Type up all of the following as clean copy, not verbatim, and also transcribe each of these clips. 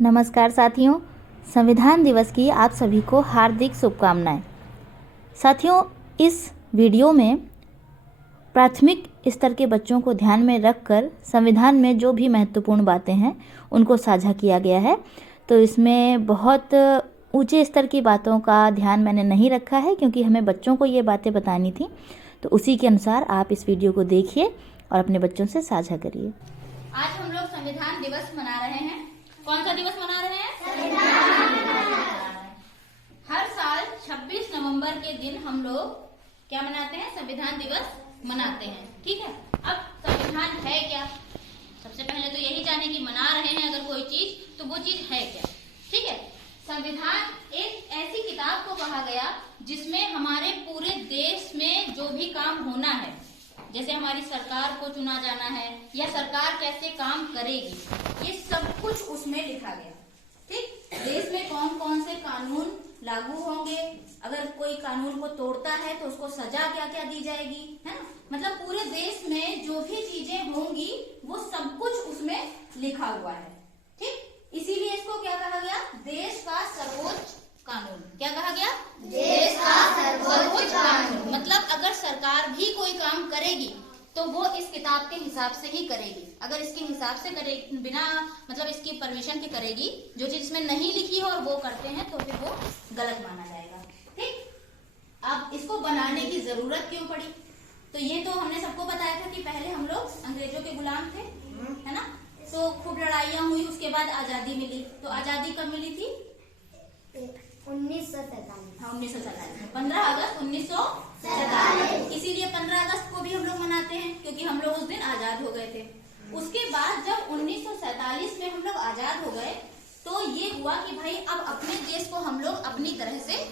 नमस्कार साथियों, संविधान दिवस की आप सभी को हार्दिक शुभकामनाएं। साथियों, इस वीडियो में प्राथमिक स्तर के बच्चों को ध्यान में रखकर संविधान में जो भी महत्वपूर्ण बातें हैं उनको साझा किया गया है। तो इसमें बहुत ऊंचे स्तर की बातों का ध्यान मैंने नहीं रखा है क्योंकि हमें बच्चों को ये बातें बतानी थी। तो उसी के अनुसार आप इस वीडियो को देखिए और अपने बच्चों से साझा करिए। आज हम लोग संविधान दिवस मना रहे हैं। कौन सा दिवस मना रहे हैं? हर साल 26 नवंबर के दिन हम लोग क्या मनाते हैं? संविधान दिवस मनाते हैं। ठीक है। अब संविधान है क्या? सबसे पहले तो यही जाने कि मना रहे हैं अगर कोई चीज तो वो चीज है क्या। ठीक है। संविधान एक ऐसी किताब को कहा गया जिसमें हमारे पूरे देश में जो भी काम होना है, जैसे हमारी सरकार को चुना जाना है या सरकार कैसे काम करेगी, ये सब कुछ उसमें लिखा गया। ठीक। देश में कौन कौन से कानून लागू होंगे, अगर कोई कानून को तोड़ता है तो उसको सजा क्या क्या दी जाएगी, है ना। मतलब पूरे देश में जो भी चीजें होंगी वो सब कुछ उसमें लिखा हुआ है। ठीक। इसीलिए इसको क्या कहा गया? देश का सर्वोच्च कानून। क्या कहा गया? देश का सर्वोच्च कानून। मतलब अगर सरकार भी कोई काम करेगी तो वो इस किताब के हिसाब से ही करेगी। अगर इसके हिसाब से करे, बिना मतलब इसकी परमिशन के करेगी, जो चीज इसमें नहीं लिखी है और वो करते हैं तो फिर वो गलत माना जाएगा। ठीक। अब इसको बनाने की जरूरत क्यों पड़ी? तो ये तो हमने सबको बताया था कि पहले हम लोग अंग्रेजों के गुलाम थे, है ना। तो खूब लड़ाइयां हुई, उसके बाद आजादी मिली। तो आजादी कब मिली थी? 1947। हाँ, 1947, 15 अगस्त 1947। इसीलिए 15 अगस्त को भी हम लोग मनाते हैं क्योंकि हम लोग उस दिन आजाद हो गए थे। उसके बाद जब 1947 में हम लोग आजाद हो गए तो ये हुआ कि भाई अब अपने देश को हम लोग अपनी तरह से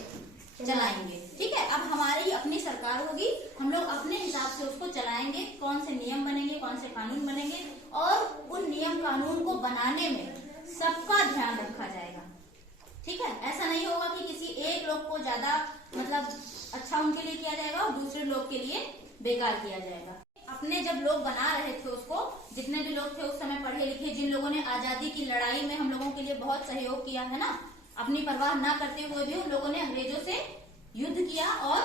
चलाएंगे। ठीक है। अब हमारी अपनी सरकार होगी, हम लोग अपने हिसाब से उसको चलाएंगे। कौन से नियम बनेंगे, कौन से कानून बनेंगे, और उन नियम कानून को बनाने में सबका ध्यान रखा जाएगा। ठीक है। ऐसा नहीं होगा कि किसी एक लोग को ज्यादा मतलब अच्छा उनके लिए किया जाएगा और दूसरे लोग के लिए बेकार किया जाएगा। अपने जब लोग बना रहे थे उसको, जितने भी लोग थे उस समय पढ़े लिखे, जिन लोगों ने आजादी की लड़ाई में हम लोगों के लिए बहुत सहयोग किया है ना, अपनी परवाह ना करते हुए भी उन लोगों ने अंग्रेजों से युद्ध किया। और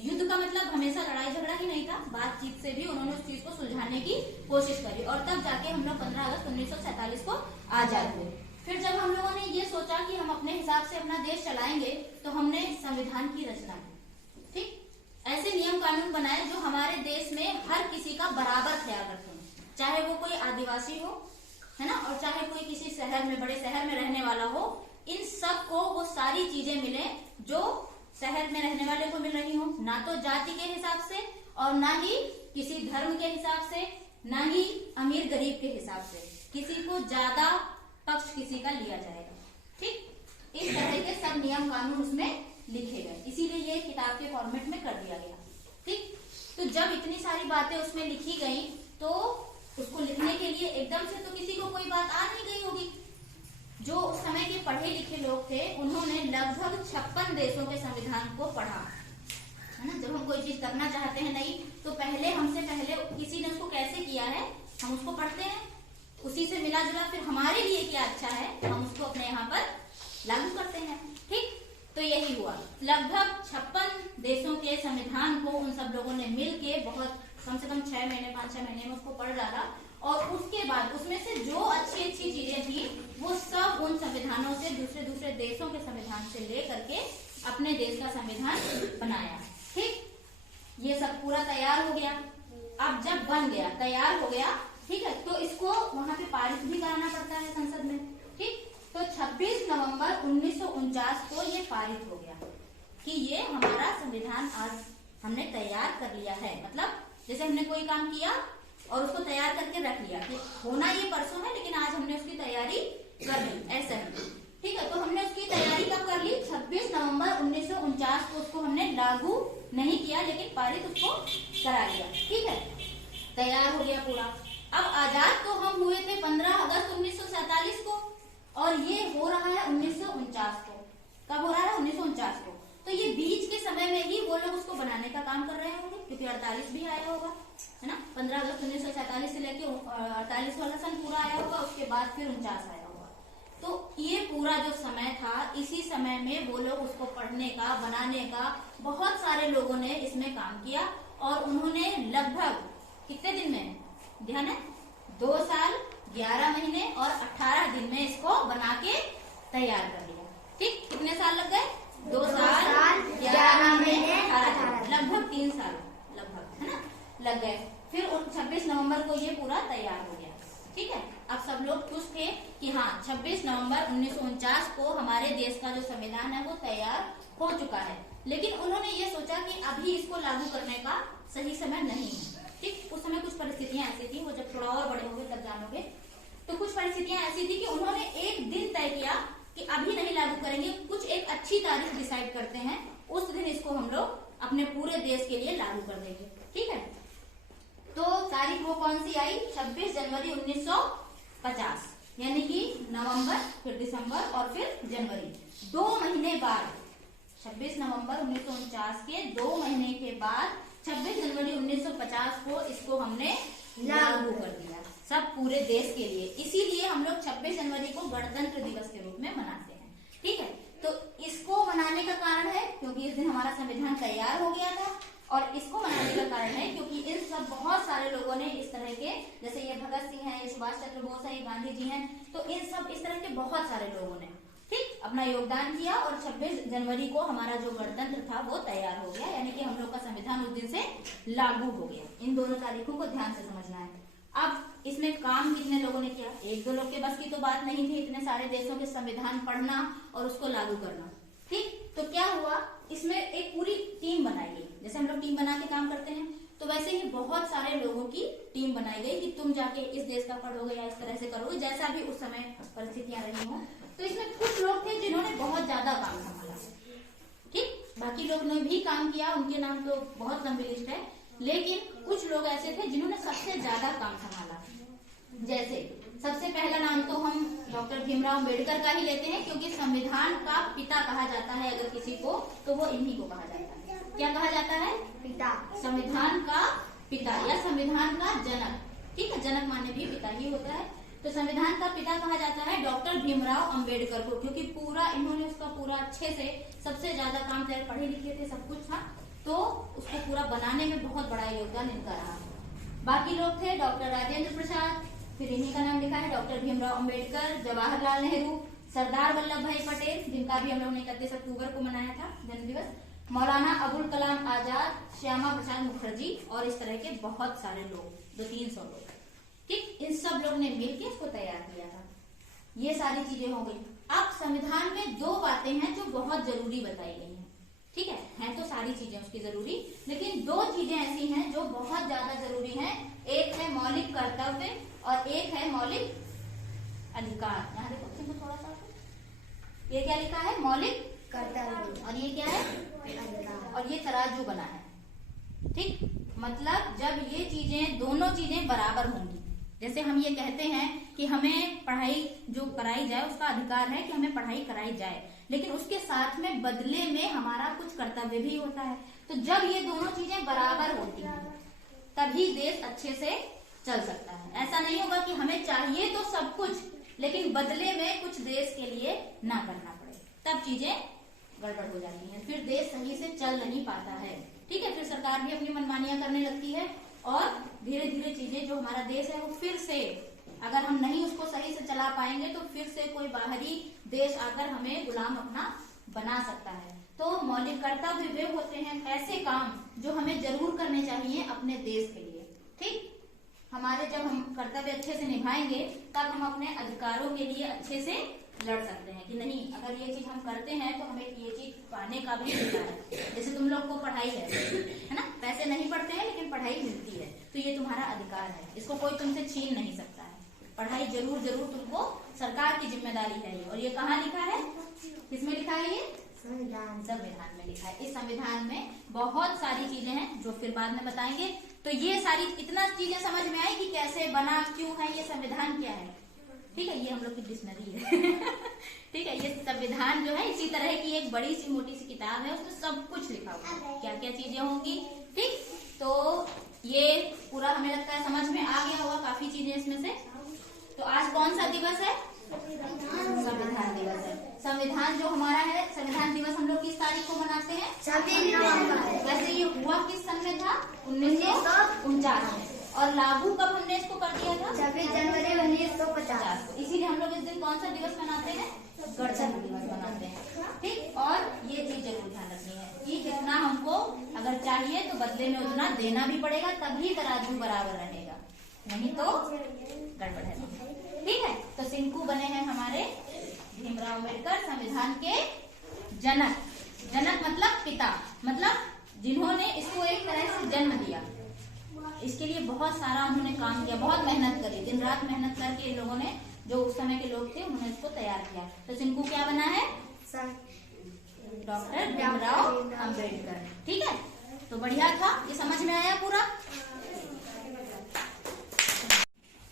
युद्ध का मतलब हमेशा लड़ाई झगड़ा ही नहीं था, बातचीत से भी उन्होंने उस चीज को सुलझाने की कोशिश करी और तब जाके हम लोग 15 अगस्त 1947 को आजाद हुए। फिर जब हम लोगों ने ये सोचा कि हम अपने हिसाब से अपना देश चलाएंगे तो हमने संविधान की रचना की। ठीक। ऐसे नियम कानून बनाए जो हमारे देश में हर किसी का बराबर ख्याल रखें, चाहे वो कोई आदिवासी हो, है ना, और चाहे कोई किसी शहर में, बड़े शहर में रहने वाला हो। इन सब को वो सारी चीजें मिले जो शहर में रहने वाले को मिल रही हो, ना तो जाति के हिसाब से और ना ही किसी धर्म के हिसाब से, ना ही अमीर गरीब के हिसाब से। किसी को ज्यादा पक्ष किसी का लिया जाएगा। ठीक। इस तरह के सब नियम कानून उसमें लिखे गए, इसीलिए ये किताब के फॉर्मेट में कर दिया गया। ठीक। तो जब इतनी सारी बातें उसमें लिखी गई तो उसको लिखने के लिए एकदम से तो किसी को कोई बात आ नहीं गई होगी। जो उस समय के पढ़े लिखे लोग थे उन्होंने लगभग 56 देशों के संविधान को पढ़ा, है ना। जब हम कोई चीज करना चाहते हैं नहीं तो पहले हमसे पहले किसी ने उसको कैसे किया है हम उसको पढ़ते हैं, उसी से मिला जुला फिर हमारे लिए क्या अच्छा है हम उसको अपने यहाँ पर लागू करते हैं। ठीक। तो यही हुआ, लगभग 56 देशों के संविधान को उन सब लोगों ने मिल के बहुत कम से कम 6 महीने 5-6 महीने में उसको पढ़ डाला। और उसके बाद उसमें से जो अच्छी अच्छी चीजें थी वो सब उन संविधानों से दूसरे दूसरे देशों के संविधान से ले करके अपने देश का संविधान बनाया। ठीक। ये सब पूरा तैयार हो गया। अब जब बन गया, तैयार हो गया, ठीक है, तो इसको वहां पे पारित भी कराना पड़ता है संसद में। ठीक। तो 26 नवंबर 1949 को ये पारित हो गया कि ये हमारा संविधान आज हमने तैयार कर लिया है। मतलब जैसे हमने कोई काम किया और उसको तैयार करके रख लिया कि होना ये परसों है लेकिन आज हमने उसकी तैयारी कर ली, ऐसा ही। ठीक है। तो हमने उसकी तैयारी कब कर ली? 26 नवंबर 1949 को उसको हमने लागू नहीं किया लेकिन पारित उसको करा लिया। ठीक है। तैयार हो गया पूरा। अब आजाद तो हम हुए थे 15 अगस्त 1947 को और ये हो रहा है 1949 को। कब हो रहा है? 1949 को। तो ये बीच के समय में ही वो लोग उसको बनाने का काम कर रहे होंगे क्योंकि 48 भी आया होगा, है ना। 15 अगस्त 1947 से लेके 48 वाला सन पूरा आया होगा, उसके बाद फिर 49 आया होगा। तो पूरा जो समय था, इसी समय में वो लोग उसको पढ़ने का, बनाने का, बहुत सारे लोगों ने इसमें काम किया और उन्होंने लगभग कितने दिन में, ध्यान है, 2 साल 11 महीने और 18 दिन में इसको बना के तैयार कर लिया। ठीक, कितने साल लग गए? 2 साल 11 महीने 18 दिन, लगभग 3 साल लगभग, है ना, लग गए। फिर 26 नवंबर को ये पूरा तैयार हो गया। ठीक है, अब सब लोग खुश थे कि हाँ 26 नवंबर 1949 को हमारे देश का जो संविधान है वो तैयार हो चुका है। लेकिन उन्होंने ये सोचा कि अभी इसको लागू करने का सही समय नहीं है। ठीक, उस समय कुछ परिस्थितियां ऐसी थी, वो जब थोड़ा और बड़े होंगे तब जानोगे, तो कुछ परिस्थितियां ऐसी थी कि उन्होंने एक दिन तय किया कि अभी नहीं लागू करेंगे, कुछ एक अच्छी तारीख डिसाइड करते हैं, उस दिन इसको हम लोग अपने पूरे देश के लिए लागू कर देंगे। ठीक है, तो तारीख वो कौन सी आई? 26 जनवरी 1950, यानी कि नवंबर, फिर दिसंबर और फिर जनवरी, 2 महीने बाद, 26 नवंबर 1949 के 2 महीने के बाद 26 जनवरी 1950 को इसको हमने लागू कर दिया सब पूरे देश के लिए। इसीलिए हम लोग 26 जनवरी को गणतंत्र दिवस के रूप में मनाते हैं। ठीक है, तो इसको मनाने का कारण है क्योंकि इस दिन हमारा संविधान तैयार हो गया था, और इसको मनाने का कारण है क्योंकि इन सब बहुत सारे लोगों ने इस तरह के, जैसे ये भगत सिंह है, ये सुभाष चंद्र बोस है, ये गांधी जी हैं, तो इन सब इस तरह के बहुत सारे लोगों ने ठीक अपना योगदान किया और 26 जनवरी को हमारा जो गणतंत्र था वो तैयार हो गया, यानी कि हम लोग का संविधान उस दिन से लागू हो गया। इन दोनों तारीखों को ध्यान से समझना है। अब इसमें काम कितने लोगों ने किया? 1-2 लोग के बस की तो बात नहीं थी, इतने सारे देशों के संविधान पढ़ना और उसको लागू करना। ठीक, तो क्या हुआ, इसमें एक पूरी टीम बनाई गई। जैसे हम लोग टीम बना के काम करते हैं, तो वैसे ही बहुत सारे लोगों की टीम बनाई गई कि तुम जाके इस देश का पढ़ोगे या इस तरह से करोगे, जैसा भी उस समय परिस्थितियां रही हों। तो इसमें कुछ लोग थे जिन्होंने बहुत ज्यादा काम संभाला। ठीक, बाकी लोग ने भी काम किया, उनके नाम तो बहुत लंबी लिस्ट है, लेकिन कुछ लोग ऐसे थे जिन्होंने सबसे ज्यादा काम संभाला। जैसे सबसे पहला नाम तो हम डॉक्टर भीमराव अम्बेडकर का ही लेते हैं, क्योंकि संविधान का पिता कहा जाता है अगर किसी को, तो वो इन्हीं को कहा जाता है। क्या कहा जाता है? पिता। संविधान का पिता या संविधान का जनक। ठीक है, जनक माने भी पिता ही होता है। तो संविधान का पिता कहा जाता है डॉक्टर भीमराव अम्बेडकर को, क्योंकि पूरा इन्होंने उसका पूरा अच्छे से, सबसे ज्यादा काम किया, पढ़े लिखे थे, सब कुछ था, तो उसको पूरा बनाने में बहुत बड़ा योगदान इनका रहा। बाकी लोग थे डॉक्टर राजेंद्र प्रसाद, फिर इन्हीं का नाम लिखा है डॉक्टर भीमराव अम्बेडकर, जवाहरलाल नेहरू, सरदार वल्लभ भाई पटेल, जिनका भी हम लोग ने 31 अक्टूबर को मनाया था जन्म दिवस, मौलाना अबुल कलाम आजाद, श्यामा प्रसाद मुखर्जी और इस तरह के बहुत सारे लोग, 200-300 लोग। ठीक, इन सब लोग ने मिलकर इसको तैयार किया था। ये सारी चीजें हो गई। अब संविधान में 2 बातें हैं जो बहुत जरूरी बताई गई हैं। ठीक है तो सारी चीजें उसकी जरूरी, लेकिन 2 चीजें ऐसी हैं जो बहुत ज्यादा जरूरी हैं। एक है मौलिक कर्तव्य और एक है मौलिक अधिकार। यहाँ देखो इसमें थोड़ा सा, ये क्या लिखा है? मौलिक कर्तव्य, और ये क्या है? अधिकार। और ये तराजू बना है। ठीक, मतलब जब ये चीजें, दोनों चीजें बराबर होंगी, जैसे हम ये कहते हैं कि हमें पढ़ाई जो कराई जाए उसका अधिकार है कि हमें पढ़ाई कराई जाए, लेकिन उसके साथ में बदले में हमारा कुछ कर्तव्य भी होता है। तो जब ये दोनों चीजें बराबर होती हैं तभी देश अच्छे से चल सकता है। ऐसा नहीं होगा कि हमें चाहिए तो सब कुछ, लेकिन बदले में कुछ देश के लिए ना करना पड़े, तब चीजें गड़बड़ हो जाती हैं, फिर देश सही से चल नहीं पाता है। ठीक है, फिर सरकार भी अपनी मनमानियां करने लगती है और धीरे धीरे चीजें, जो हमारा देश है वो फिर से, अगर हम नहीं उसको सही से चला पाएंगे तो फिर से कोई बाहरी देश आकर हमें गुलाम अपना बना सकता है। तो मौलिक कर्तव्य वे होते हैं ऐसे काम जो हमें जरूर करने चाहिए अपने देश के लिए। ठीक, हमारे जब हम कर्तव्य अच्छे से निभाएंगे तब हम अपने अधिकारों के लिए अच्छे से लड़ सकते हैं कि नहीं, अगर ये चीज हम करते हैं तो हमें ये चीज पाने का भी मिलता है। जैसे तुम लोग को पढ़ाई है ना, पैसे नहीं पढ़ते हैं लेकिन पढ़ाई मिलती है, तो ये तुम्हारा अधिकार है, इसको कोई तुमसे छीन नहीं सकता है। पढ़ाई जरूर जरूर तुमको, सरकार की जिम्मेदारी है ये। और ये कहाँ लिखा है? किसमें लिखा है? ये संविधान में लिखा है। इस संविधान में बहुत सारी चीजें हैं जो फिर बाद में बताएंगे। तो ये सारी इतना चीजें समझ में आई कि कैसे बना, क्यों है, ये संविधान क्या है। ठीक है, ये हम लोग की डिक्शनरी है। ठीक है, ये संविधान जो है इसी तरह की एक बड़ी सी मोटी सी किताब है, उसमें सब कुछ लिखा हुआ है, क्या क्या चीजें होंगी। ठीक, तो ये पूरा हमें लगता है समझ में आ गया होगा काफी चीजें इसमें से। तो आज कौन सा दिवस है? संविधान दिवस है। संविधान जो हमारा है, संविधान दिवस हम लोग किस तारीख को मनाते हैं? 26 नवंबर। वैसे ये हुआ किस सन में था? 1949 में। और लागू कब हमने इसको कर दिया था? 26 जनवरी 1950 को। इसीलिए हम लोग इस दिन कौन सा दिवस मनाते हैं? गणतंत्र दिवस मनाते हैं। ठीक, और ये चीज जरूर ध्यान रखनी है कि जितना हमको अगर चाहिए तो बदले में उतना देना भी पड़ेगा, तभी तराजू बराबर रहेगा, नहीं तो गड़बड़ है। ठीक है, तो सिंकू बने हैं हमारे भीमराव अम्बेडकर, संविधान के जनक। जनक मतलब पिता, मतलब जिन्होंने इसको एक तरह से जन्म दिया। इसके लिए बहुत सारा उन्होंने काम किया, बहुत मेहनत करी, दिन रात मेहनत करके इन लोगों ने, जो उस समय के लोग थे, उन्होंने इसको तैयार किया। तो सिंकू क्या बना है? डॉक्टर भीमराव अम्बेडकर। ठीक है, तो बढ़िया था, ये समझ में आया पूरा।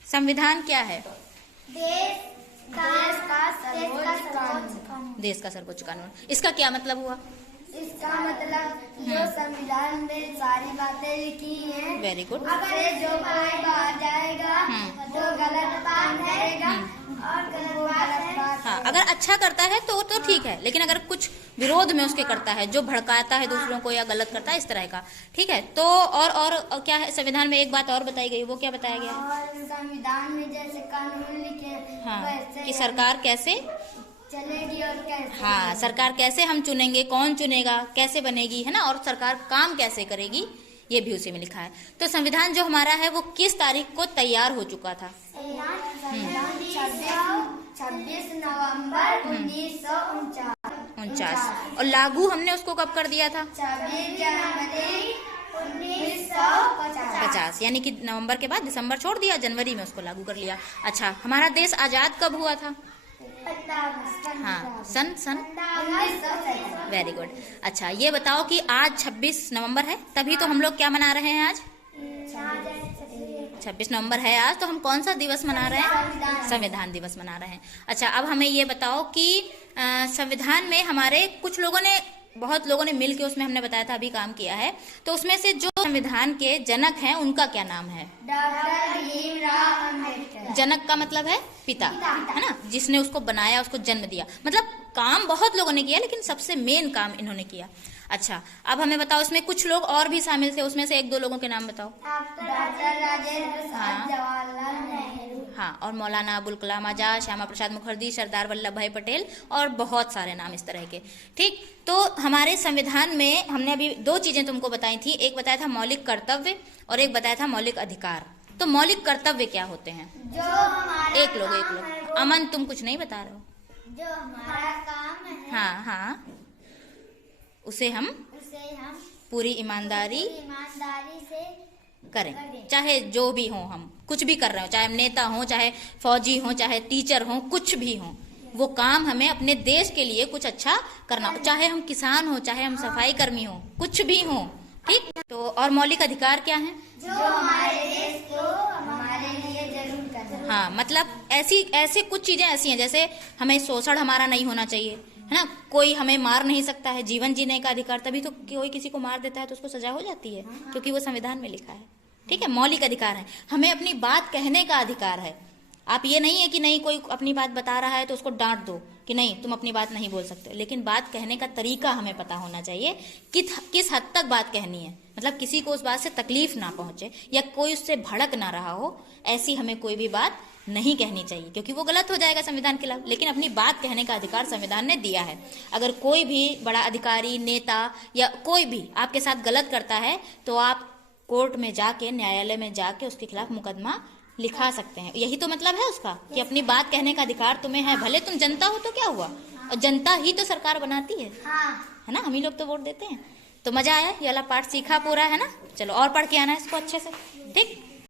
संविधान क्या है? देश का सर्वोच्च कानून। इसका क्या मतलब हुआ? इसका मतलब जो संविधान में सारी बातें लिखी हैं, वेरी गुड। अगर जो कोई बाहर जाएगा तो गलत बात करेगा और गलत बात हाँ, अगर अच्छा करता है तो ठीक है, लेकिन अगर कुछ विरोध में उसके करता है, जो भड़काता है दूसरों को या गलत करता है, इस तरह का। ठीक है, तो और क्या है संविधान में? एक बात और बताई गई, वो क्या बताया गया? और संविधान में जैसे कानून लिखे हाँ, वैसे कि सरकार कैसे चलेगी और कैसे। हाँ, सरकार कैसे हम चुनेंगे, कौन चुनेगा, कैसे बनेगी, है ना, और सरकार काम कैसे करेगी, ये भी उसी में लिखा है। तो संविधान जो हमारा है वो किस तारीख को तैयार हो चुका था? 26 नवंबर 1949। और लागू हमने उसको कब कर दिया था? 26 जनवरी 1950। यानी कि नवंबर के बाद दिसंबर छोड़ दिया, जनवरी में उसको लागू कर लिया। अच्छा, हमारा देश आजाद कब हुआ था? हाँ, सन 1947। Very good. अच्छा, ये बताओ कि आज 26 नवंबर है, तभी तो हम लोग क्या मना रहे हैं आज? 26 नवंबर है आज, तो हम कौन सा दिवस मना रहे हैं? संविधान दिवस मना रहे हैं। अच्छा, अब हमें ये बताओ कि संविधान में हमारे कुछ लोगों ने, बहुत लोगों ने मिलकर उसमें, हमने बताया था अभी काम किया है, तो उसमें से जो संविधान के जनक हैं उनका क्या नाम है? डॉक्टर भीमराव अम्बेडकर। जनक का मतलब है पिता, है ना, जिसने उसको बनाया, उसको जन्म दिया। मतलब काम बहुत लोगों ने किया, लेकिन सबसे मेन काम इन्होंने किया। अच्छा, अब हमें बताओ, इसमें कुछ लोग और भी शामिल थे, उसमें से एक दो लोगों के नाम बताओ। डॉक्टर राजेंद्र प्रसाद, जवाहरलाल नेहरू। हाँ, और मौलाना अबुल कलाम आजाद, श्यामा प्रसाद मुखर्जी, सरदार वल्लभ भाई पटेल, और बहुत सारे नाम इस तरह के। ठीक, तो हमारे संविधान में हमने अभी दो चीजें तुमको बताई थी, एक बताया था मौलिक कर्तव्य और एक बताया था मौलिक अधिकार। तो मौलिक कर्तव्य क्या होते हैं? जो हमारा एक लोग अमन, तुम कुछ नहीं बता रहे हो। जो हमारा काम है, हाँ हाँ, उसे हम पूरी ईमानदारी से करें, चाहे जो भी हो, हम कुछ भी कर रहे हो, चाहे हम नेता हो, चाहे फौजी हो, चाहे टीचर हो, कुछ भी हो, वो काम हमें अपने देश के लिए कुछ अच्छा करना हो, चाहे हम किसान हो, चाहे हम सफाई कर्मी हो, कुछ भी हो। ठीक, तो और मौलिक अधिकार क्या है? जो हमारे देश को हमारे लिए जरूर करना। हाँ, मतलब ऐसे कुछ चीजें ऐसी हैं, जैसे हमें शोषण हमारा नहीं होना चाहिए, है ना, कोई हमें मार नहीं सकता है, जीवन जीने का अधिकार, तभी तो कोई किसी को मार देता है तो उसको सजा हो जाती है, क्योंकि वो संविधान में लिखा है। ठीक है, मौलिक अधिकार है। हमें अपनी बात कहने का अधिकार है। आप ये नहीं है कि नहीं, कोई अपनी बात बता रहा है तो उसको डांट दो कि नहीं तुम अपनी बात नहीं बोल सकते, लेकिन बात कहने का तरीका हमें पता होना चाहिए कि किस हद तक बात कहनी है, मतलब किसी को उस बात से तकलीफ ना पहुंचे या कोई उससे भड़क ना रहा हो, ऐसी हमें कोई भी बात नहीं कहनी चाहिए, क्योंकि वो गलत हो जाएगा संविधान के खिलाफ। लेकिन अपनी बात कहने का अधिकार संविधान ने दिया है। अगर कोई भी बड़ा अधिकारी, नेता या कोई भी आपके साथ गलत करता है तो आप कोर्ट में जाके, न्यायालय में जाके उसके खिलाफ मुकदमा लिखा सकते हैं। यही तो मतलब है उसका, कि अपनी बात कहने का अधिकार तुम्हें है, भले तुम जनता हो तो क्या हुआ, और जनता ही तो सरकार बनाती है ना, हम ही लोग तो वोट देते हैं। तो मजा आया, ये वाला पाठ सीखा पूरा, है ना। चलो और पढ़ के आना इसको अच्छे से, ठीक।